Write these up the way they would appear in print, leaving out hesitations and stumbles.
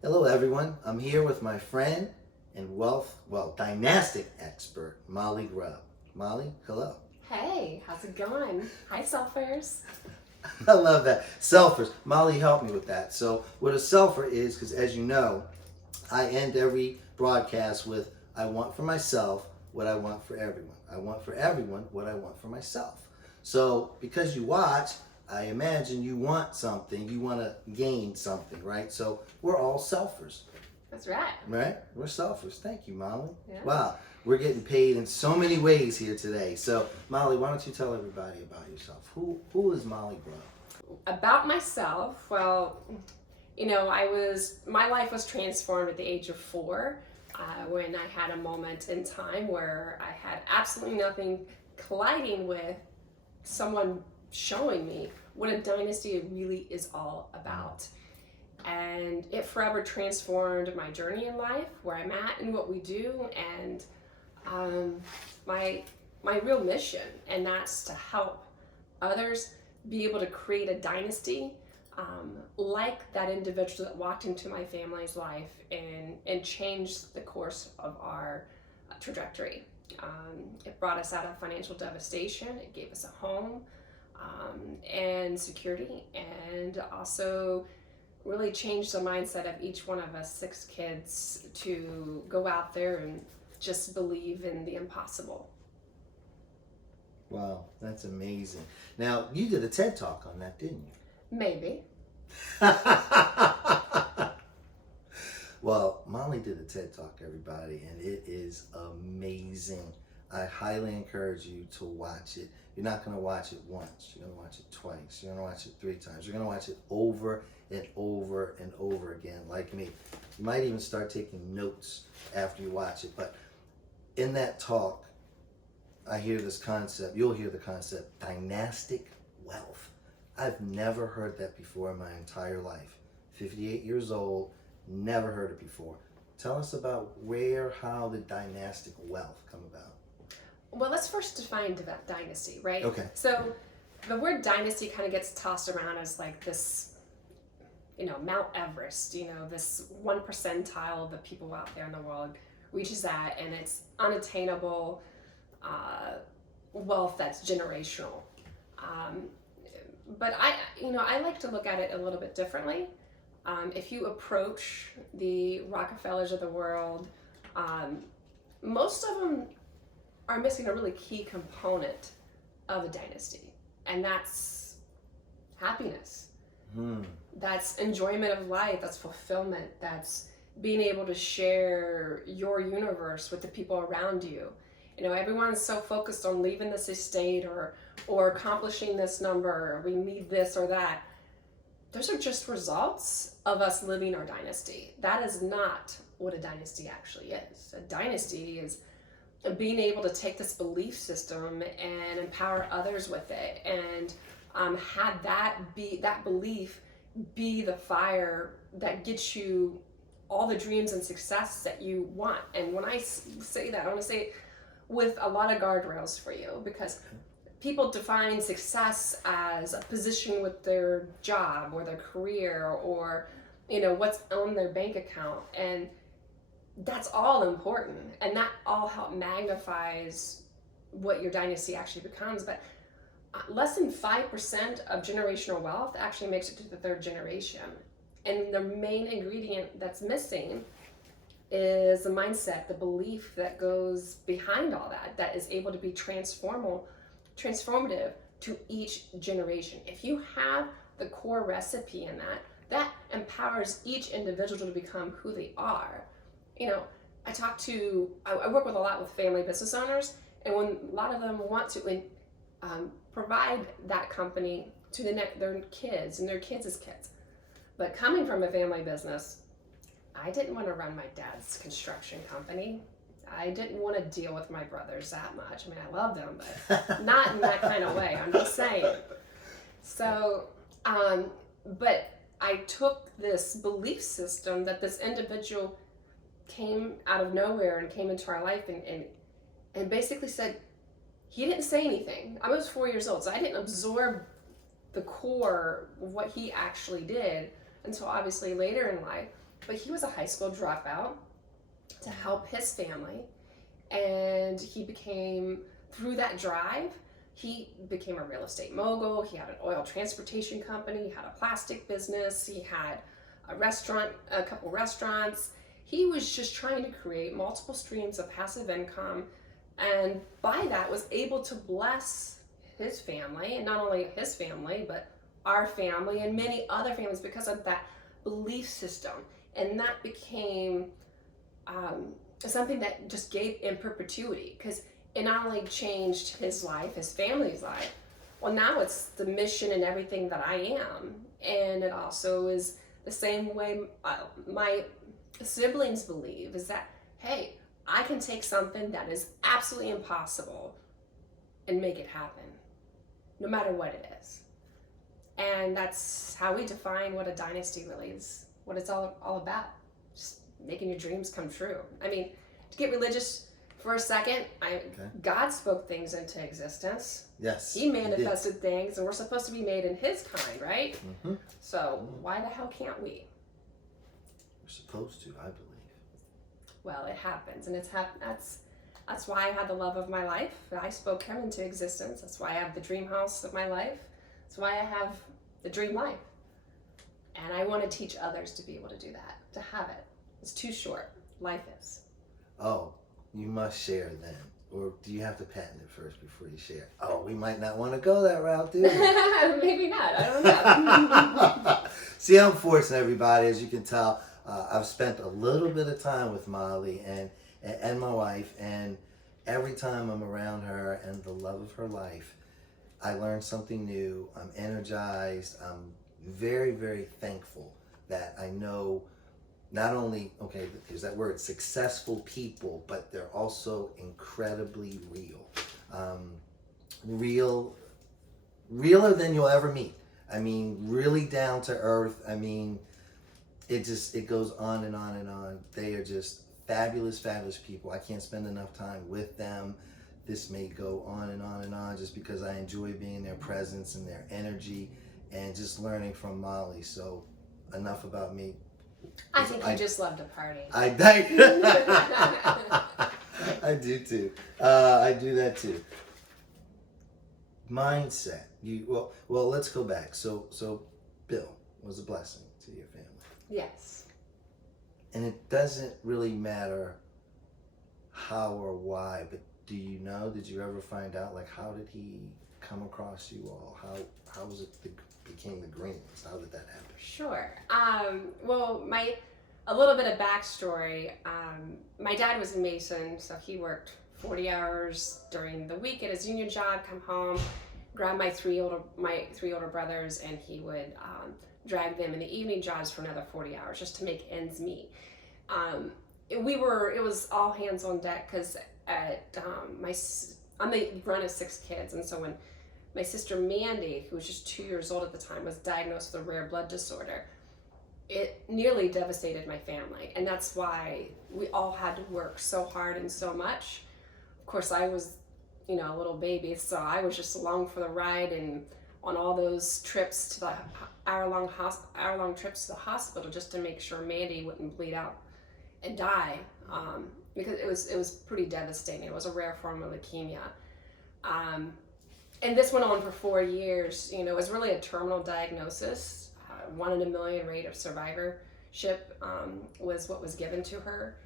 Hello, everyone. I'm here with my friend and dynastic expert, Molly Grubb. Molly, hello. Hey, how's it going? Hi, selfers. I love that. Selfers. Molly helped me with that. So, what a selfer is, because as you know, I end every broadcast with I want for myself what I want for everyone. I want for everyone what I want for myself. So, because you watch, I imagine you want something, you want to gain something, right? So, we're all selfers. That's right. Right? We're selfers. Thank you, Molly. Yeah. Wow. We're getting paid in so many ways here today. So, Molly, why don't you tell everybody about yourself? Who is Molly Grubb? About myself, well, my life was transformed at the age of 4 when I had a moment in time where I had absolutely nothing colliding with someone showing me what a dynasty really is all about. And it forever transformed my journey in life, where I'm at and what we do, and my real mission, and that's to help others be able to create a dynasty like that individual that walked into my family's life and changed the course of our trajectory. It brought us out of financial devastation. It gave us a home and security, and also really changed the mindset of each one of us 6 kids to go out there and just believe in the impossible. Wow, that's amazing. Now, you did a TED Talk on that, didn't you? Maybe. Well, Molly did a TED Talk, everybody, and it is amazing. I highly encourage you to watch it. You're not going to watch it once. You're going to watch it twice. You're going to watch it 3 times. You're going to watch it over and over and over again, like me. You might even start taking notes after you watch it. But in that talk, I hear this concept. You'll hear the concept, dynastic wealth. I've never heard that before in my entire life. 58 years old, never heard it before. Tell us about how did dynastic wealth come about? Well, let's first define dynasty, right? Okay. So the word dynasty kind of gets tossed around as like this, Mount Everest, this 1 percentile of the people out there in the world reaches that, and it's unattainable wealth that's generational. But I like to look at it a little bit differently. If you approach the Rockefellers of the world, most of them are missing a really key component of a dynasty, and that's happiness. That's enjoyment of life, that's fulfillment, that's being able to share your universe with the people around you. Everyone's so focused on leaving this estate or accomplishing this number, or we need this or that. Those are just results of us living our dynasty. That is not what a dynasty actually is. A dynasty is being able to take this belief system and empower others with it, and have that belief be the fire that gets you all the dreams and success that you want. And when I say that, I want to say it with a lot of guardrails for you, because people define success as a position with their job or their career, or what's on their bank account, and that's all important, and that all magnifies what your dynasty actually becomes. But less than 5% of generational wealth actually makes it to the 3rd generation, and the main ingredient that's missing is the mindset, the belief that goes behind all that is able to be transformative to each generation. If you have the core recipe in that empowers each individual to become who they are. I work with a lot with family business owners, and when a lot of them want to provide that company to their kids and their kids' kids. But coming from a family business, I didn't want to run my dad's construction company. I didn't want to deal with my brothers that much. I mean, I love them, but not in that kind of way. I'm just saying. So, but I took this belief system that this individual came out of nowhere and came into our life and basically said, he didn't say anything. I was 4 years old, so I didn't absorb the core of what he actually did until obviously later in life. but he was a high school dropout to help his family. And he became, through that drive, he became a real estate mogul. He had an oil transportation company. He had a plastic business. He had a couple restaurants. He was just trying to create multiple streams of passive income, and by that was able to bless his family, and not only his family, but our family and many other families because of that belief system. And that became something that just gave in perpetuity, because it not only changed his life, his family's life, well, now it's the mission and everything that I am. And it also is the same way my siblings believe, is that, hey, I can take something that is absolutely impossible and make it happen, no matter what it is. And that's how we define what a dynasty really is, what it's all about. Just making your dreams come true. I mean, to get religious for a second, God spoke things into existence. Yes. He manifested things, and we're supposed to be made in his kind, right? Mm-hmm. So why the hell can't we? We're supposed to, I believe. Well, it happens, and that's why I had the love of my life. I spoke him into existence. That's why I have the dream house of my life. That's why I have the dream life. And I want to teach others to be able to do that, to have it. It's too short. Life is. Oh, you must share then. Or do you have to patent it first before you share? Oh, we might not want to go that route, do we? Maybe not. I don't know. See, I'm forcing everybody, as you can tell. I've spent a little bit of time with Molly and my wife, and every time I'm around her and the love of her life, I learn something new. I'm energized. I'm very, very thankful that I know not only, okay, here's that word, successful people, but they're also incredibly real. Realer than you'll ever meet. I mean, really down to earth. I mean, it goes on and on and on. They are just fabulous, fabulous people. I can't spend enough time with them. This may go on and on and on just because I enjoy being in their presence and their energy and just learning from Molly. So enough about me. I think you just love to party. I do too. I do that too. Mindset. Well, let's go back. So Bill was a blessing to your family. Yes. And it doesn't really matter how or why, but do you know, did you ever find out, like, how did he come across you all? How was it became the Greens? How did that happen? Sure. Well, a little bit of backstory. My dad was a mason, so he worked 40 hours during the week at his union job, come home, grab my three older brothers, and he would drag them in the evening jobs for another 40 hours just to make ends meet. It was all hands on deck, because I'm the run of 6 kids, and so when my sister Mandy, who was just 2 years old at the time, was diagnosed with a rare blood disorder, it nearly devastated my family, and that's why we all had to work so hard and so much. Of course, I was, a little baby, so I was just along for the ride, and on all those trips to the hour-long trips to the hospital just to make sure Mandy wouldn't bleed out and die, because it was pretty devastating. It was a rare form of leukemia. And this went on for 4 years. It was really a terminal diagnosis. 1 in a million rate of survivorship was what was given to her.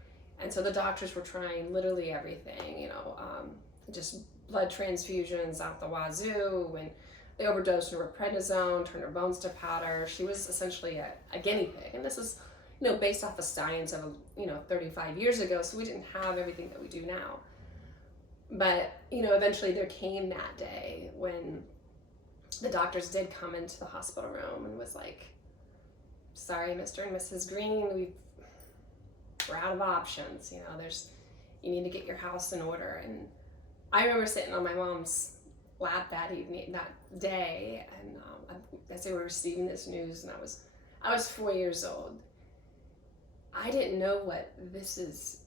And so the doctors were trying literally everything, just blood transfusions out the wazoo, and they overdosed her with prednisone, turned her bones to powder. She was essentially a guinea pig. And this is, based off the science of, 35 years ago, so we didn't have everything that we do now. But, eventually there came that day when the doctors did come into the hospital room and was like, sorry, Mr. and Mrs. Green, we're out of options. You need to get your house in order. And I remember sitting on my mom's lap that day, and as they were receiving this news, and I was 4 years old. I didn't know what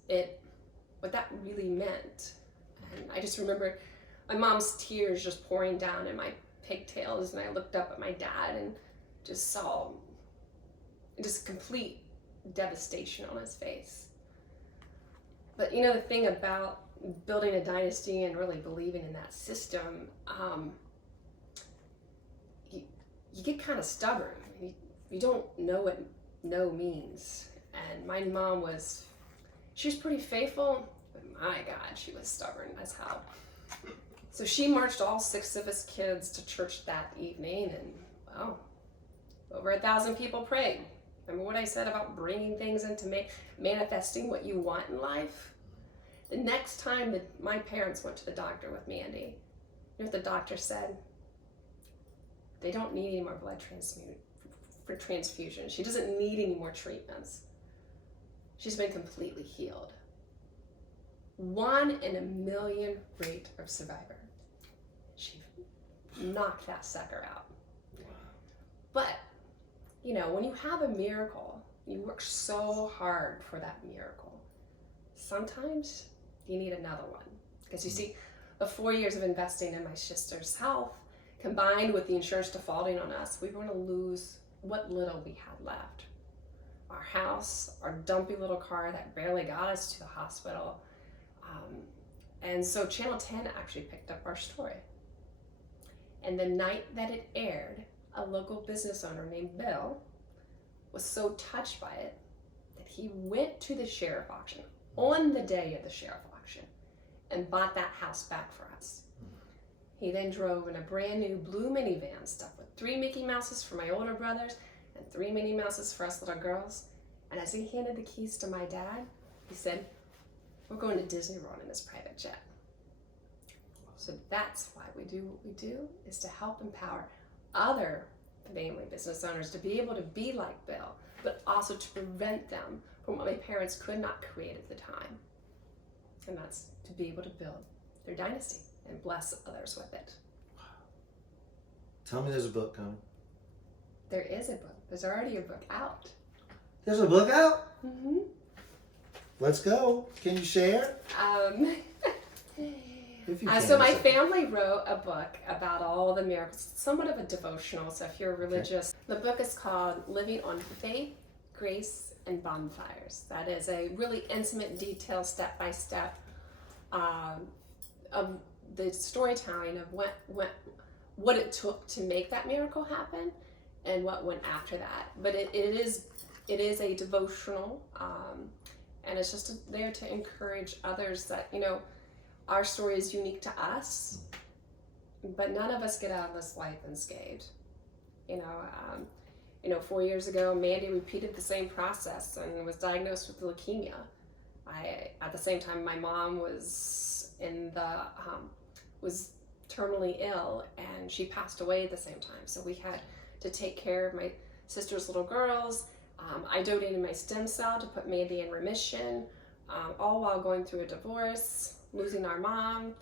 that really meant. And I just remember my mom's tears just pouring down in my pigtails, and I looked up at my dad and just saw just complete devastation on his face. But you know, the thing about building a dynasty and really believing in that system, you get kind of stubborn. You don't know what no means. And my mom she was pretty faithful, but my God, she was stubborn as hell. So she marched all 6 of us kids to church that evening, and well, over 1,000 people prayed. Remember what I said about bringing things into manifesting what you want in life? The next time that my parents went to the doctor with Mandy, you know what the doctor said? They don't need any more blood transfusion. She doesn't need any more treatments. She's been completely healed. 1 in a million rate of survivor. She knocked that sucker out. Wow. But, you know, when you have a miracle, you work so hard for that miracle. Sometimes you need another one. Because you see, the 4 years of investing in my sister's health, combined with the insurance defaulting on us, we were going to lose what little we had left. Our house, our dumpy little car that barely got us to the hospital. And so Channel 10 actually picked up our story. And the night that it aired, a local business owner named Bill was so touched by it that he went to the sheriff auction on the day of the sheriff auction and bought that house back for us. He then drove in a brand new blue minivan stuffed with 3 Mickey Mouses for my older brothers and 3 Minnie Mouses for us little girls. And as he handed the keys to my dad, he said, "We're going to Disney World in this private jet." So that's why we do what we do, is to help empower other family business owners to be able to be like Bill, but also to prevent them from what my parents could not create at the time. And that's to be able to build their dynasty and bless others with it. Tell me there's a book coming. There is a book. There's already a book out. There's a book out? Mm-hmm. Let's go. Can you share? If you can, So my it's okay. family wrote a book about all the miracles, somewhat of a devotional, so if you're religious. Okay. The book is called Living on Faith, Grace, and Bonfires. That is a really intimate, detailed, step-by-step of the storytelling of what it took to make that miracle happen and what went after that. But it is a devotional, and it's just there to encourage others that, you know, our story is unique to us, but none of us get out of this life unscathed. You know, 4 years ago, Mandy repeated the same process and was diagnosed with leukemia. At the same time, my mom was was terminally ill, and she passed away at the same time. So we had to take care of my sister's little girls. I donated my stem cell to put Mandy in remission, all while going through a divorce, losing our mom.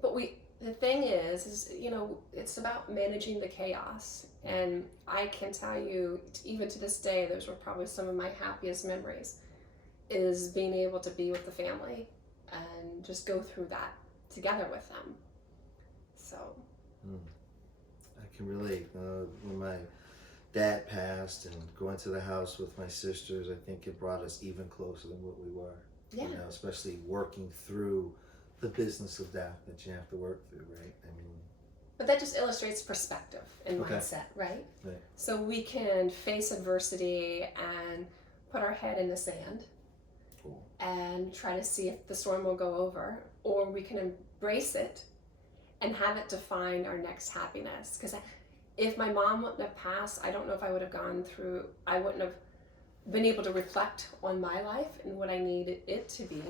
But the thing is, you know, it's about managing the chaos. And I can tell you, even to this day, those were probably some of my happiest memories, is being able to be with the family and just go through that together with them. So. I can relate. When my dad passed and going to the house with my sisters, I think it brought us even closer than what we were. Yeah. You know, especially working through the business of death that you have to work through, right? I mean, but that just illustrates perspective and mindset, right? Right. So we can face adversity and put our head in the sand. Cool. And try to see if the storm will go over, or we can embrace it and have it define our next happiness. Because if my mom wouldn't have passed, I don't know if I would have I wouldn't have been able to reflect on my life and what I needed it to be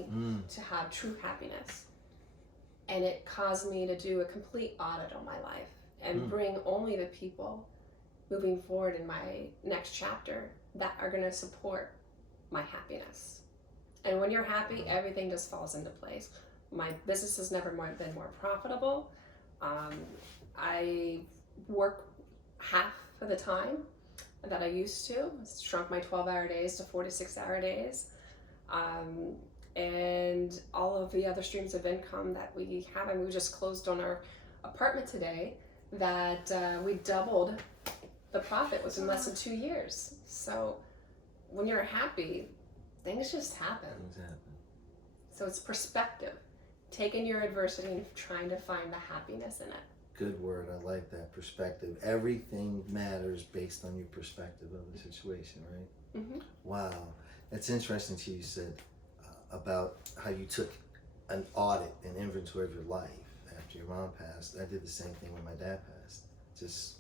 to have true happiness. And it caused me to do a complete audit on my life and bring only the people moving forward in my next chapter that are going to support my happiness. And when you're happy, everything just falls into place. My business has never been more profitable. I work half of the time that I used to. It's shrunk my 12-hour days to 4-6-hour days. And all of the other streams of income that we have, and we just closed on our apartment today, that we doubled the profit within less than 2 years. So when you're happy, things just happen. Things happen. So it's perspective, taking your adversity and trying to find the happiness in it. Good word. I like that perspective. Everything matters based on your perspective of the situation, right? Mm-hmm. Wow. That's interesting too. You said about how you took an audit and inventory of your life after your mom passed. I did the same thing when my dad passed. Just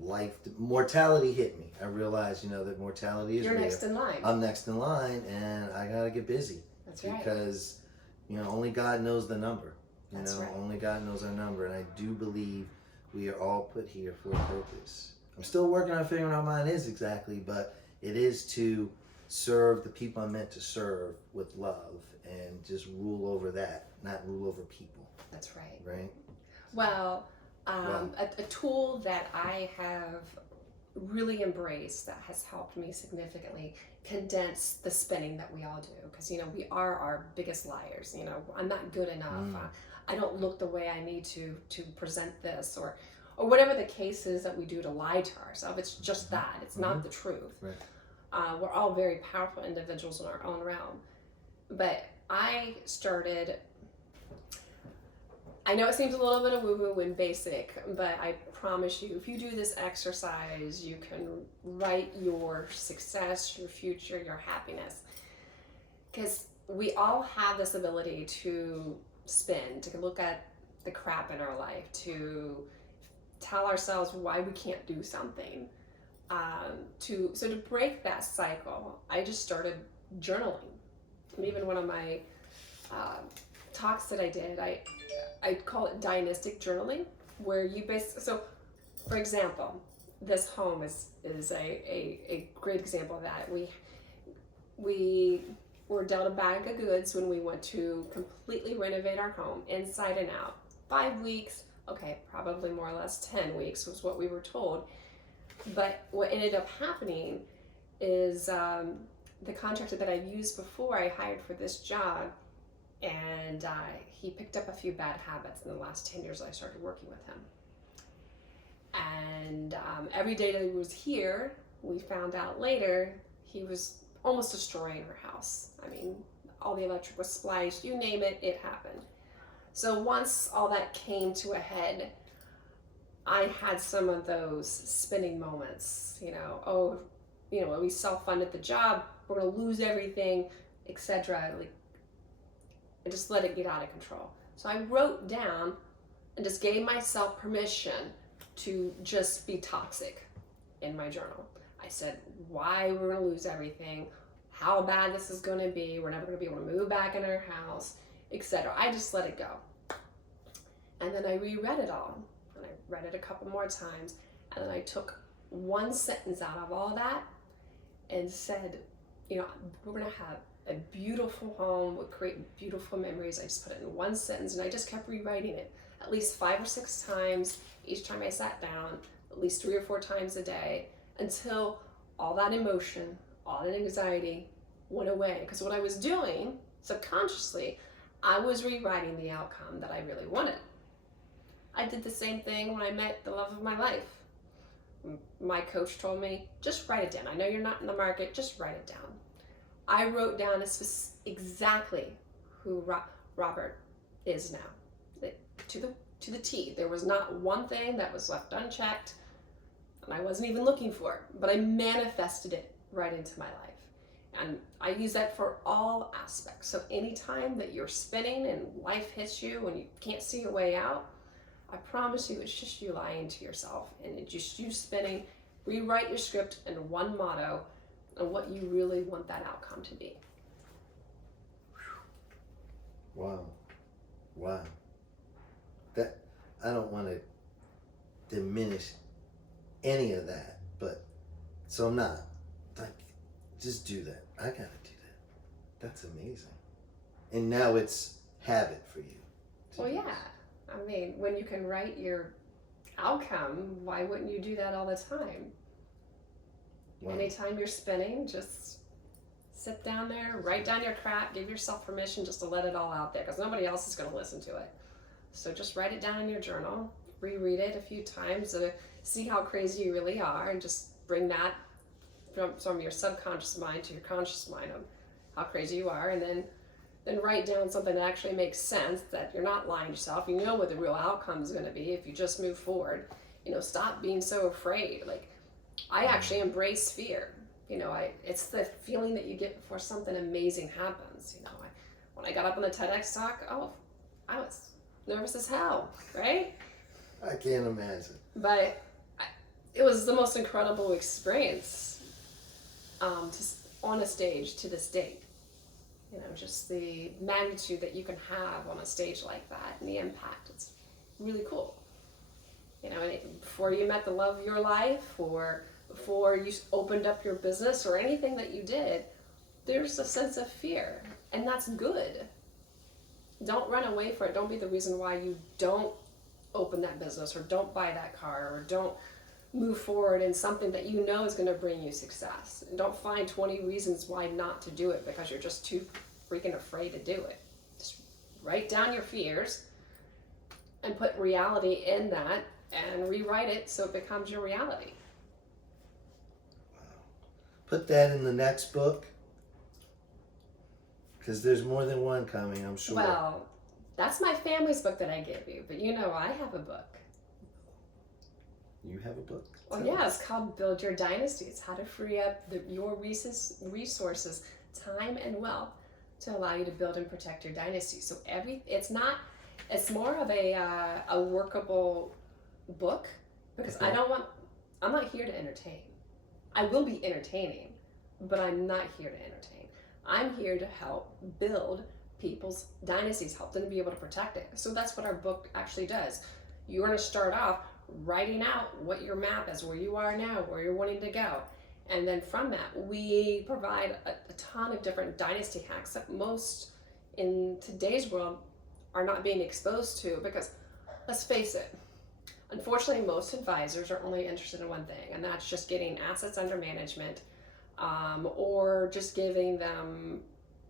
life, mortality hit me. I realized, that mortality is You're real. next in line. I'm next in line, and I gotta get busy. That's right. Because, only God knows the number. That's right. Only God knows our number, and I do believe we are all put here for a purpose. I'm still working on figuring out what mine is exactly, but it is to serve the people I'm meant to serve with love and just rule over that, not rule over people. That's right. Right? Well, a tool that I have really embraced that has helped me significantly condense the spinning that we all do, because we are our biggest liars. I'm not good enough. I don't look the way I need to present this, or whatever the case is that we do to lie to ourselves. It's just that. It's not the truth. Right. We're all very powerful individuals in our own realm. But I know it seems a little bit of woo-woo and basic, but I promise you, if you do this exercise, you can write your success, your future, your happiness. Because we all have this ability to spin, to look at the crap in our life, to tell ourselves why we can't do something. To break that cycle, I just started journaling. And even one of my talks that I did, I call it dynastic journaling, where you so for example, this home is a great example of that. We were dealt a bag of goods when we went to completely renovate our home inside and out. 5 weeks, okay, probably more or less 10 weeks was what we were told. But what ended up happening is the contractor that I used before I hired for this job, and he picked up a few bad habits in the last 10 years that I started working with him. And every day that he was here, we found out later, he was almost destroying our house. I mean, all the electric was spliced, you name it, it happened. So once all that came to a head, I had some of those spinning moments, we self-funded the job, we're gonna lose everything, etc. I just let it get out of control. So I wrote down and just gave myself permission to just be toxic in my journal. I said why we're gonna lose everything, how bad this is gonna be, we're never gonna be able to move back in our house, etc. I just let it go. And then I reread it all. And I read it a couple more times. And then I took one sentence out of all that and said, we're gonna have a beautiful home, we'll create beautiful memories. I just put it in one sentence, and I just kept rewriting it at least 5 or 6 times each time I sat down, at least 3 or 4 times a day, until all that emotion, all that anxiety went away. Because what I was doing subconsciously, I was rewriting the outcome that I really wanted. I did the same thing when I met the love of my life. My coach told me, just write it down. I know you're not in the market, just write it down. I wrote down exactly who Robert is now, to the T. There was not one thing that was left unchecked, and I wasn't even looking for it, but I manifested it right into my life. And I use that for all aspects. So anytime that you're spinning and life hits you and you can't see a way out, I promise you it's just you lying to yourself, and it's just you spinning. Rewrite your script in one motto and what you really want that outcome to be. Wow. That, I don't want to diminish any of that, but so I'm not. Just do that. I gotta do that. That's amazing. And now it's habit for you. Well, yeah. I mean, when you can write your outcome, why wouldn't you do that all the time? Wow. Anytime you're spinning, just sit down there, write down your crap, give yourself permission just to let it all out there, because nobody else is going to listen to it. So just write it down in your journal, reread it a few times to see how crazy you really are, and just bring that from your subconscious mind to your conscious mind of how crazy you are, and then write down something that actually makes sense, that you're not lying to yourself. You know what the real outcome is going to be if you just move forward. Stop being so afraid. Like, I actually embrace fear. It's the feeling that you get before something amazing happens. When I got up on the TEDx talk, I was nervous as hell, right? I can't imagine. But it was the most incredible experience on a stage to this date. Just the magnitude that you can have on a stage like that and the impact. It's really cool. And before you met the love of your life, or before you opened up your business or anything that you did, there's a sense of fear, and that's good. Don't run away from it. Don't be the reason why you don't open that business, or don't buy that car, or don't move forward in something that you know is going to bring you success. And don't find 20 reasons why not to do it because you're just too freaking afraid to do it. Just write down your fears and put reality in that and rewrite it so it becomes your reality. Put that in the next book, because there's more than one coming, I'm sure. Well, that's my family's book that I gave you, but I have a book. You have a book? Well, yeah, it's called Build Your Dynasty. It's how to free up your resources, time and wealth to allow you to build and protect your dynasty. So it's more of a workable book, because Okay. I'm not here to entertain. I will be entertaining, but I'm not here to entertain. I'm here to help build people's dynasties, help them to be able to protect it. So that's what our book actually does. You're going to start off writing out what your map is, where you are now, where you're wanting to go. And then from that, we provide a ton of different dynasty hacks that most in today's world are not being exposed to, because let's face it, unfortunately, most advisors are only interested in one thing, and that's just getting assets under management, or just giving them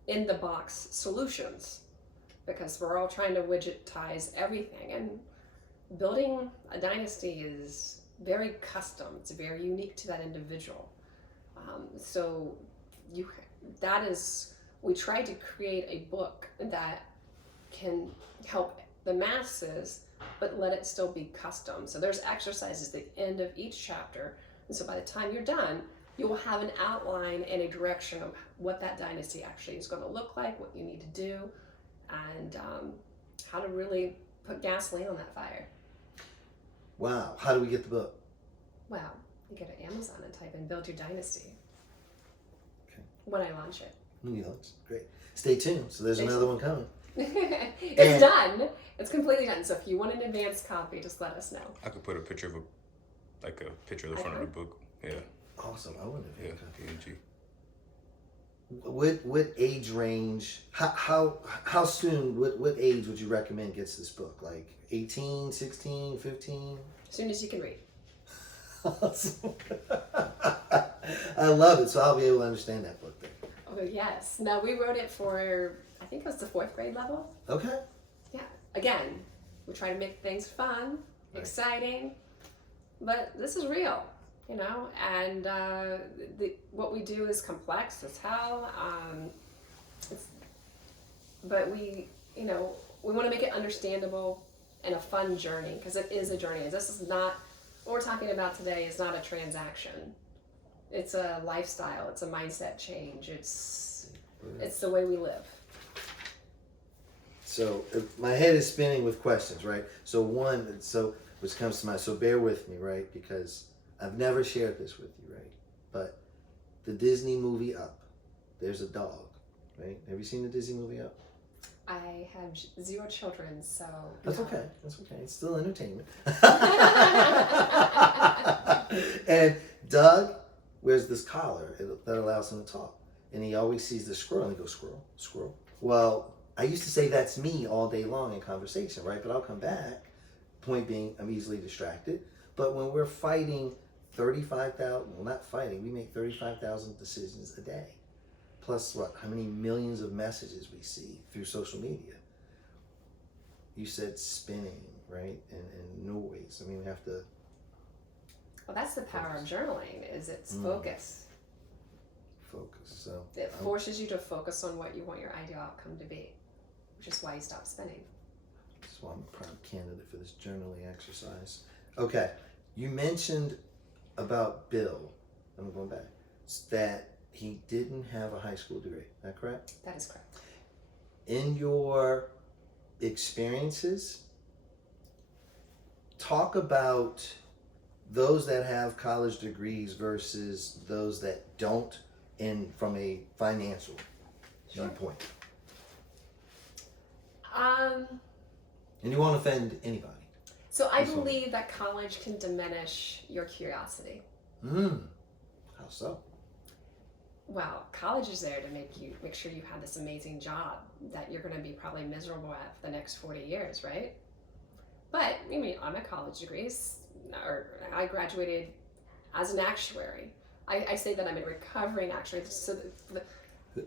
in the box solutions, because we're all trying to widgetize everything. And building a dynasty is very custom. It's very unique to that individual. We tried to create a book that can help the masses, but let it still be custom. So there's exercises at the end of each chapter. And so by the time you're done, you will have an outline and a direction of what that dynasty actually is going to look like, what you need to do, and how to really put gasoline on that fire. Wow. How do we get the book? Well, you go to Amazon and type in Build Your Dynasty. Okay. When I launch it. Great. Stay tuned. So there's another one coming. It's done. It's completely done. So if you want an advanced copy, just let us know. I could put a picture of the front of the book. Yeah. Awesome. I wouldn't have. PNG. What age range? How soon? What age would you recommend gets this book? Like 18, 16, 15? As soon as you can read. Awesome. I love it. So I'll be able to understand that book then. Oh yes. No, we wrote it for, I think it was the 4th grade level. Okay. Yeah. Again, we try to make things fun, exciting, but this is real, and what we do is complex as hell. But we want to make it understandable and a fun journey, because it is a journey. This is not, what we're talking about today is not a transaction. It's a lifestyle. It's a mindset change. It's the way we live. So my head is spinning with questions, right? So which comes to mind. So bear with me, right? Because I've never shared this with you, right? But the Disney movie Up, there's a dog, right? Have you seen the Disney movie Up? I have 0 children, so... That's okay. It's still entertainment. And Doug wears this collar that allows him to talk. And he always sees the squirrel and he goes, squirrel, squirrel. Well, I used to say that's me all day long in conversation, right? But I'll come back. Point being, I'm easily distracted. But when we're fighting 35,000, well, not fighting, we make 35,000 decisions a day. Plus how many millions of messages we see through social media. You said spinning, right? And noise. I mean, we have to... Well, that's the power of journaling, is its focus. focus. So It forces you to focus on what you want your ideal outcome to be, which is why you stop spinning. that's why I'm a prime candidate for this journaling exercise. Okay, you mentioned about Bill, I'm going back, that he didn't have a high school degree. Is that correct? That is correct. In your experiences, talk about those that have college degrees versus those that don't, and from a financial viewpoint. Um, And you won't offend anybody. so I Yes, believe that college can diminish your curiosity. How so? Well, college is there to make sure you have this amazing job that you're going to be probably miserable at for the next 40 years, right? But I mean, on my college degrees, or I graduated as an actuary. I say that I'm a recovering actuary, so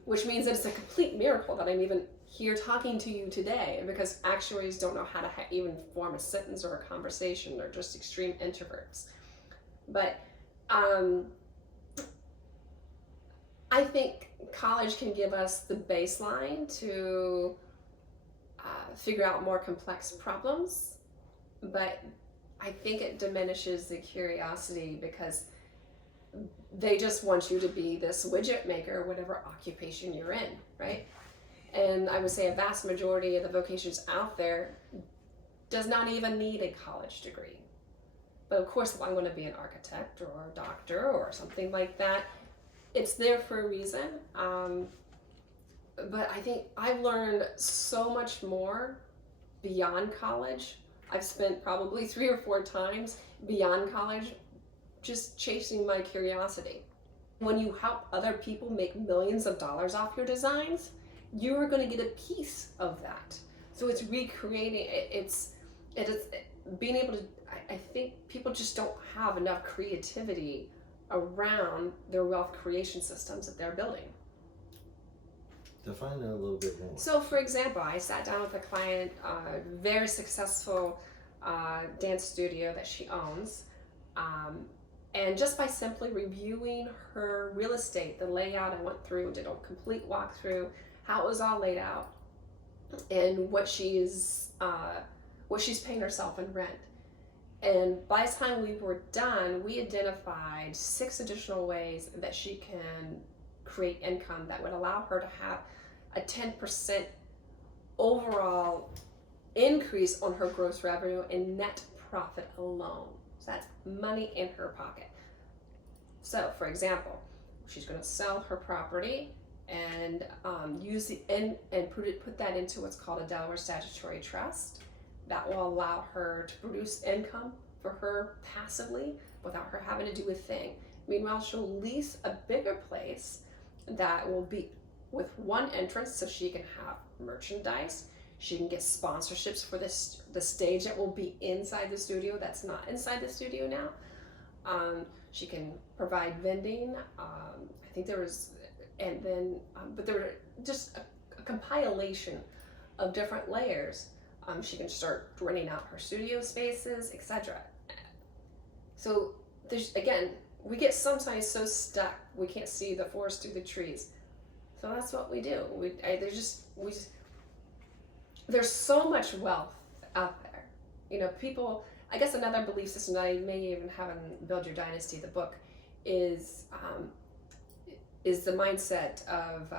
which means that it's a complete miracle that I'm even here talking to you today, because actuaries don't know how to even form a sentence or a conversation. They're just extreme introverts. But I think college can give us the baseline to figure out more complex problems, but I think it diminishes the curiosity because they just want you to be this widget maker, whatever occupation you're in, right? And I would say a vast majority of the vocations out there does not even need a college degree. But of course, if I'm going to be an architect or a doctor or something like that, it's there for a reason. But I think I've learned so much more beyond college. I've spent probably 3 or 4 times beyond college just chasing my curiosity. When you help other people make millions of dollars off your designs, you're going to get a piece of that. So it's recreating, it is being able to, I think people just don't have enough creativity around their wealth creation systems that they're building. Define that a little bit more. So for example, I sat down with a client, very successful dance studio that she owns, and just by simply reviewing her real estate, the layout, I went through, did a complete walkthrough, how it was all laid out, and what she's paying herself in rent. And by the time we were done, we identified 6 additional ways that she can create income that would allow her to have a 10% overall increase on her gross revenue and net profit alone. So that's money in her pocket. So for example, she's going to sell her property and use and put that into what's called a Delaware statutory trust. That will allow her to produce income for her passively without her having to do a thing. Meanwhile, she'll lease a bigger place that will be with one entrance, so she can have merchandise. She can get sponsorships for the stage that will be inside the studio that's not inside the studio now. She can provide vending. I think there was, and then, but there were just a compilation of different layers. She can start renting out her studio spaces, etc. So there's, again, we get sometimes so stuck we can't see the forest through the trees. So that's what we do. There's so much wealth out there. You know, people. I guess another belief system that I may even have in Build Your Dynasty, the book, is the mindset of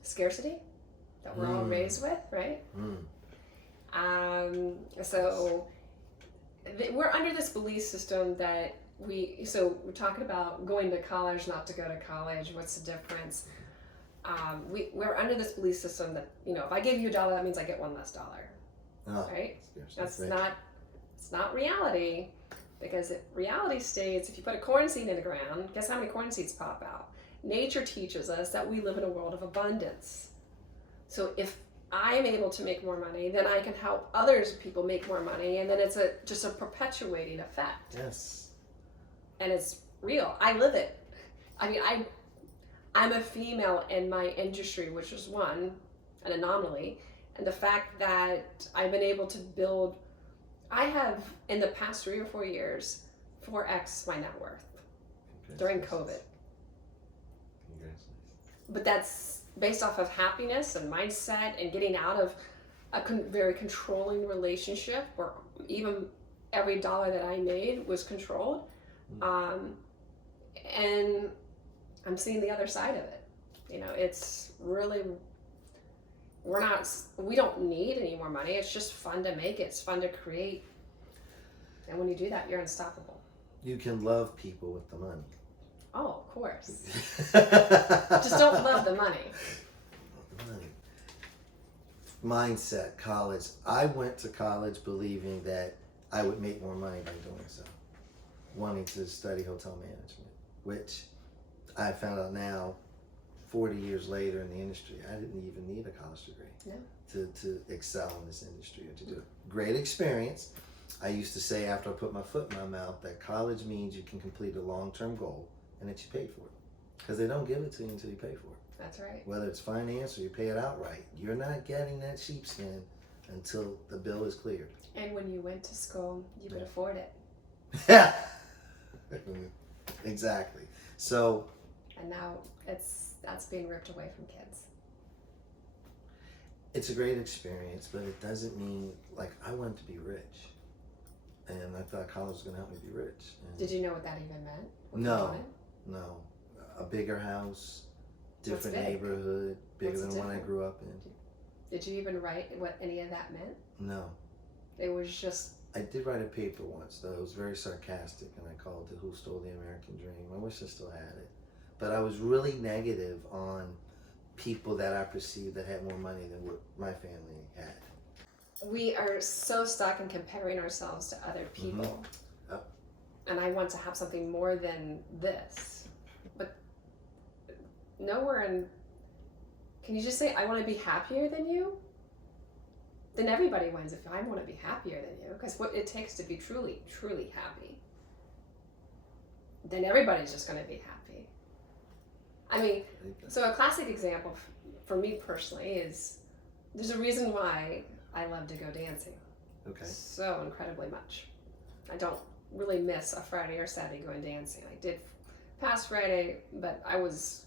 scarcity that we're all raised with, right? So we're under this belief system that we're talking about going to college, not to go to college. What's the difference? We're under this belief system that, you know, if I give you $1, that means I get $1 less, right? That's right. It's not reality, because reality states if you put a corn seed in the ground, guess how many corn seeds pop out? Nature teaches us that we live in a world of abundance. So if I'm able to make more money, then I can help people make more money, and then it's just a perpetuating effect. Yes. And it's real. I live it. I mean, I'm a female in my industry, which is an anomaly, and the fact that I've been able to build, I have in the past 3 or 4 years 4x my net worth during COVID. but that's based off of happiness and mindset and getting out of a very controlling relationship where even every dollar that I made was controlled. And I'm seeing the other side of it. You know, it's really, we don't need any more money. It's just fun to make it. It's fun to create. And when you do that, you're unstoppable. You can love people with the money. Oh, of course. Just don't love the money. The money. Mindset, college. I went to college believing that I would make more money by doing so. Wanting to study hotel management, which I found out now, 40 years later in the industry, I didn't even need a college degree to excel in this industry or to do it. Great experience. I used to say after I put my foot in my mouth that college means you can complete a long-term goal and that you pay for it. Because they don't give it to you until you pay for it. That's right. Whether it's finance or you pay it outright, you're not getting that sheepskin until the bill is cleared. And when you went to school, you could afford it. Yeah. Exactly. So. And now that's being ripped away from kids. It's a great experience, but it doesn't mean, like, I wanted to be rich. And I thought college was going to help me be rich. And did you know what that even meant? No. A bigger house, different big? Neighborhood, bigger What's than the one I different? grew up in. Did you even write what any of that meant? No. It was just... I did write a paper once, though. It was very sarcastic, and I called it Who Stole the American Dream. I wish I still had it. But I was really negative on people that I perceived that had more money than what my family had. We are so stuck in comparing ourselves to other people. And I want to have something more than this. But nowhere in... Can you just say, I want to be happier than you? Then everybody wins if I want to be happier than you. Because what it takes to be truly, truly happy, then everybody's just going to be happy. I mean, so a classic example for me personally is, there's a reason why I love to go dancing. Okay. So incredibly much. I don't really miss a Friday or Saturday going dancing. I did past Friday, but I was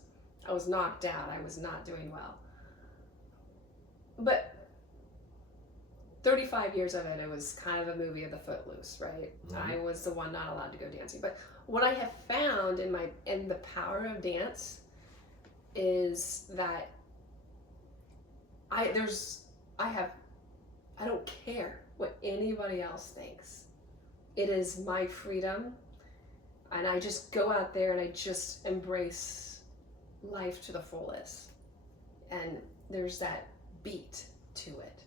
knocked out. I was not doing well. But 35 years of it, it was kind of a movie of the Footloose, right? I was the one not allowed to go dancing. But what I have found in the power of dance is that I don't care what anybody else thinks. It is my freedom, and I just go out there and I just embrace life to the fullest. And there's that beat to it.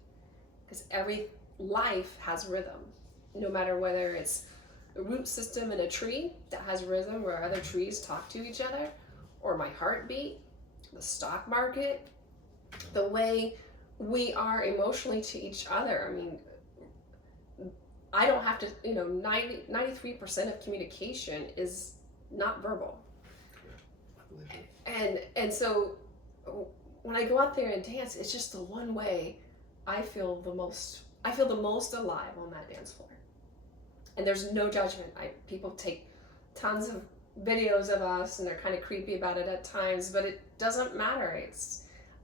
Because every life has rhythm, no matter whether it's a root system in a tree that has rhythm where other trees talk to each other, or my heartbeat, the stock market, the way we are emotionally to each other. I mean, I don't have to, 93% of communication is not verbal. And so when I go out there and dance, it's just the one way I feel the most alive on that dance floor. And there's no judgment. People take tons of videos of us and they're kind of creepy about it at times, but it doesn't matter.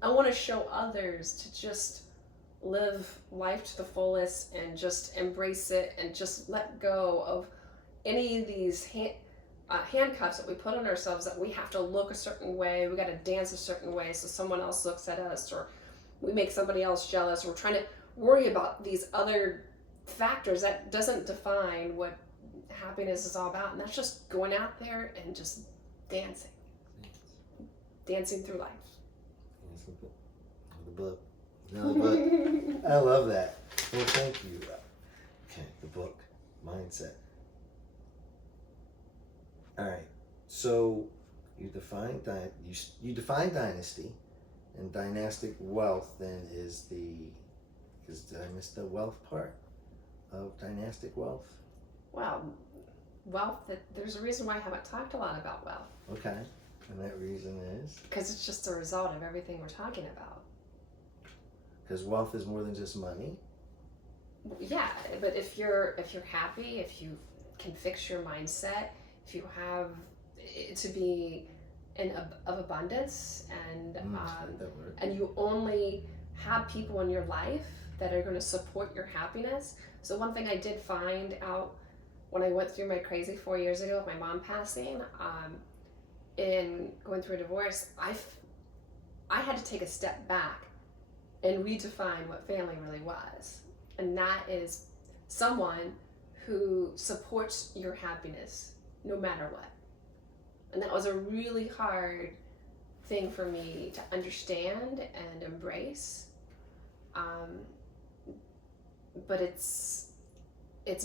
I want to show others to just live life to the fullest and just embrace it and just let go of any of these handcuffs that we put on ourselves, that we have to look a certain way, we got to dance a certain way so someone else looks at us, or we make somebody else jealous. We're trying to worry about these other factors that doesn't define what happiness is all about. And that's just going out there and just dancing through life. Another book. I love that. Well, thank you. Okay, the book, Mindset. All right. So you define dynasty, and dynastic wealth then is did I miss the wealth part of dynastic wealth? Wow, wealth. There's a reason why I haven't talked a lot about wealth. Okay, and that reason is because it's just a result of everything we're talking about. Because wealth is more than just money. Yeah, but if you're happy, if you can fix your mindset, if you have to be of abundance, and that word. and you only have people in your life that are going to support your happiness. So one thing I did find out when I went through my crazy 4 years ago with my mom passing, in going through a divorce, I had to take a step back and redefine what family really was. And that is someone who supports your happiness no matter what. And that was a really hard thing for me to understand and embrace. But it's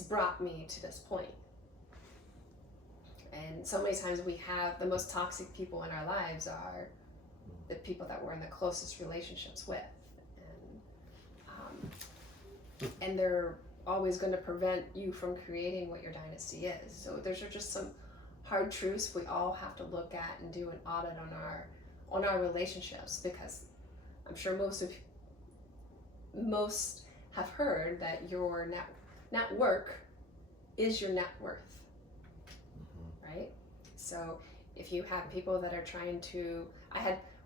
brought me to this point. And so many times we have the most toxic people in our lives are the people that we're in the closest relationships with. And they're always going to prevent you from creating what your dynasty is. So there's just some hard truths we all have to look at and do an audit on our relationships, because I'm sure most have heard that your network is your net worth, right? So if you have people that are trying to,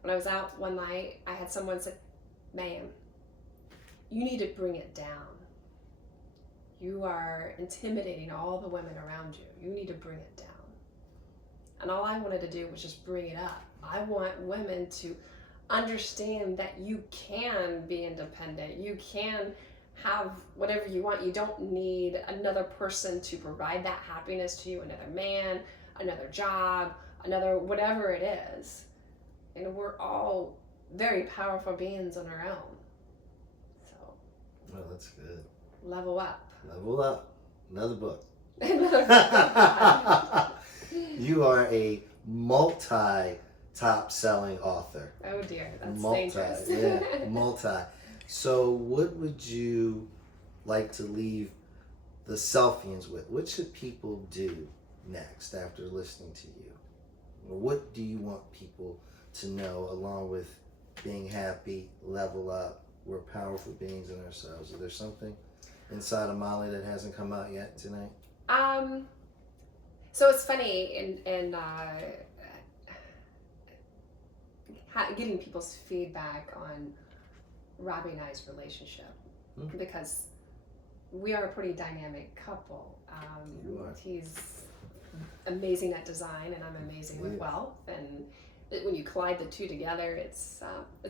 when I was out one night, I had someone say, "Ma'am, you need to bring it down. You are intimidating all the women around you. You need to bring it down." And all I wanted to do was just bring it up. I want women to understand that you can be independent. You can have whatever you want. You don't need another person to provide that happiness to you, another man, another job, another whatever it is. And we're all very powerful beings on our own. So, Well, that's good. level up. Level up. Another book. Another book. You are a top selling author. Oh dear, that's dangerous. Multi. So what would you like to leave the Selfians with? What should people do next after listening to you? What do you want people to know, along with being happy, level up, we're powerful beings in ourselves? Is there something inside of Molly that hasn't come out yet tonight? So it's funny in getting people's feedback on Robbie and I's relationship, because we are a pretty dynamic couple. You are. He's amazing at design, and I'm amazing with wealth, and when you collide the two together, it's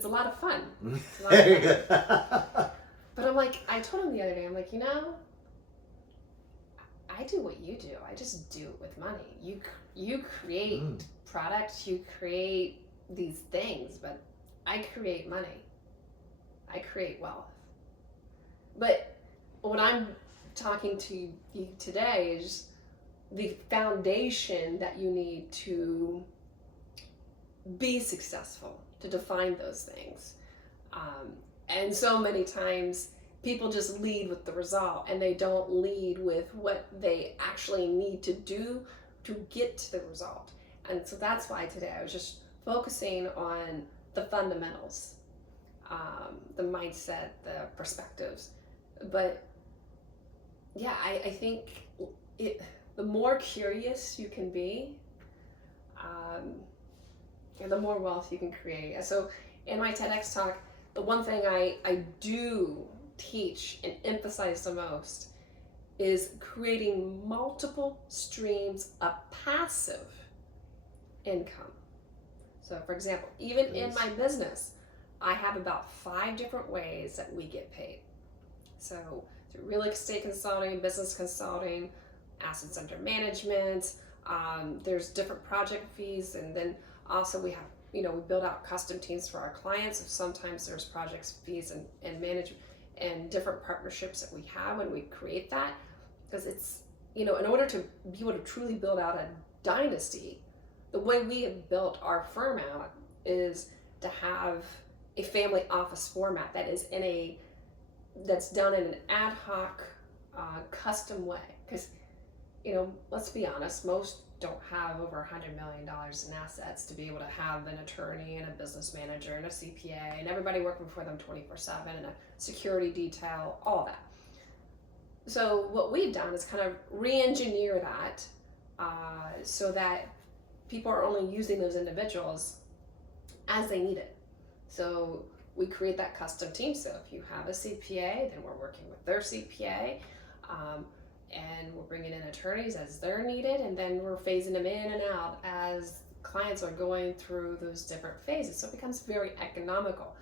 a lot of fun. It's a lot of fun. But I'm like, I told him the other day, I'm like, I do what you do. I just do it with money. You create products, you create these things, but I create money. I create wealth. But what I'm talking to you today is the foundation that you need to be successful, to define those things. And so many times people just lead with the result, and they don't lead with what they actually need to do to get to the result. And so that's why today I was just focusing on the fundamentals, the mindset, the perspectives. But yeah, I think the more curious you can be, the more wealth you can create. So in my TEDx talk, the one thing I do teach and emphasize the most is creating multiple streams of passive income. So for example, even in my business, I have about 5 different ways that we get paid. So through real estate consulting, business consulting, assets under management, there's different project fees, and then also we have, we build out custom teams for our clients. So sometimes there's projects fees and management and different partnerships that we have when we create that, because it's, in order to be able to truly build out a dynasty, the way we have built our firm out is to have a family office format that is that's done in an ad hoc, custom way. Because, let's be honest, most don't have over $100 million in assets to be able to have an attorney and a business manager and a CPA and everybody working for them 24/7 and a security detail, all that. So what we've done is kind of re-engineer that so that people are only using those individuals as they need it. So we create that custom team. So if you have a CPA, then we're working with their CPA, and we're bringing in attorneys as they're needed, and then we're phasing them in and out as clients are going through those different phases. So it becomes very economical,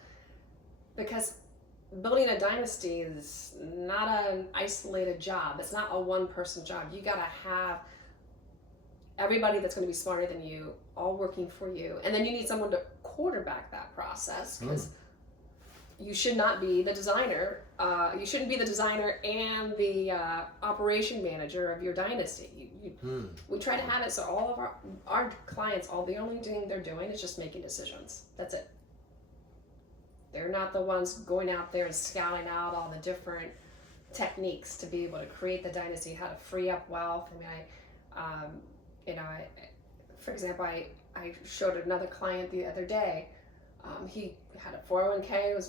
because building a dynasty is not an isolated job. It's not a one-person job. You got to have everybody that's going to be smarter than you all working for you, and then you need someone to quarterback that process, because you should not be the designer. You shouldn't be the designer and the operation manager of your dynasty. We try to have it so all of our clients, all the only thing they're doing is just making decisions. That's it. They're not the ones going out there and scouting out all the different techniques to be able to create the dynasty, how to free up wealth. I mean, for example, I showed another client the other day. He had a 401k, was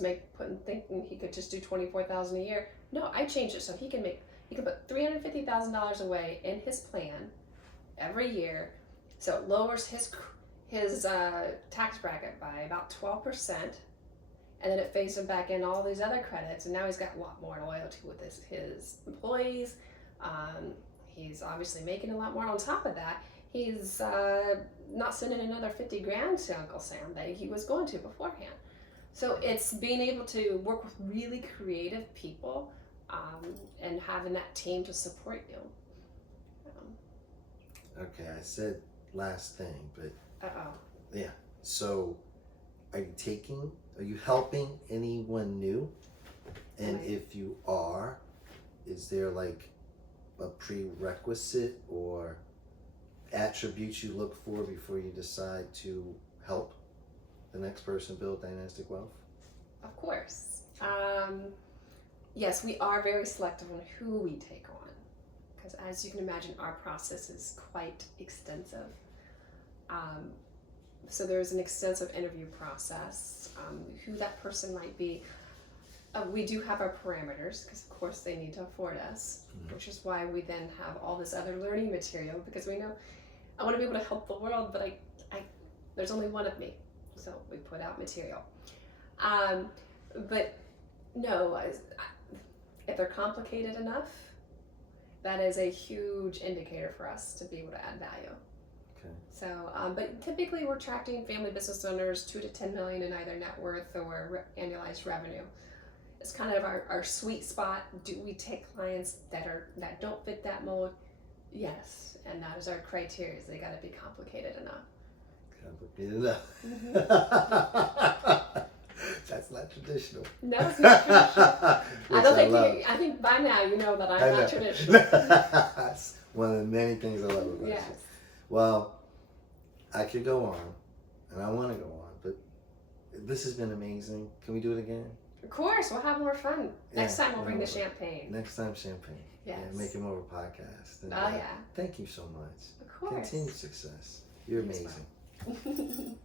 thinking he could just do $24,000 a year. No, I changed it so he can put $350,000 away in his plan every year, so it lowers his tax bracket by about 12%, and then it phases him back in all these other credits, and now he's got a lot more loyalty with his employees. He's obviously making a lot more. On top of that, he's not sending another 50 grand to Uncle Sam that he was going to beforehand. So it's being able to work with really creative people, and having that team to support you. Okay, I said last thing, but yeah. So, are you helping anyone new? And if you are, is there like a prerequisite or attributes you look for before you decide to help the next person build dynastic wealth? Of course. Yes, we are very selective on who we take on, because as you can imagine, our process is quite extensive. So there's an extensive interview process, who that person might be. We do have our parameters, because of course they need to afford us, which is why we then have all this other learning material, because we know I want to be able to help the world, but I there's only one of me, so we put out material. But no, if they're complicated enough, that is a huge indicator for us to be able to add value. Okay. So, but typically we're attracting family business owners 2 to 10 million in either net worth or annualized revenue. It's kind of our sweet spot. Do we take clients that don't fit that mold? Yes, and that is our criteria. They got to be complicated enough. Complicated enough. Mm-hmm. That's not traditional. No, it's not traditional. I think by now you know that I'm not traditional. That's one of the many things I love about Yes. you. Well, I could go on, and I want to go on, but this has been amazing. Can we do it again? Of course, we'll have more fun. Next time we'll bring the champagne. Next time, champagne. Yes. Yeah, make it more of a podcast. And, yeah. Thank you so much. Of course. Continued success. You're You as amazing.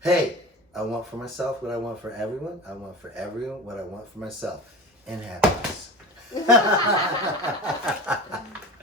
Hey, I want for myself what I want for everyone. I want for everyone what I want for myself. And happiness.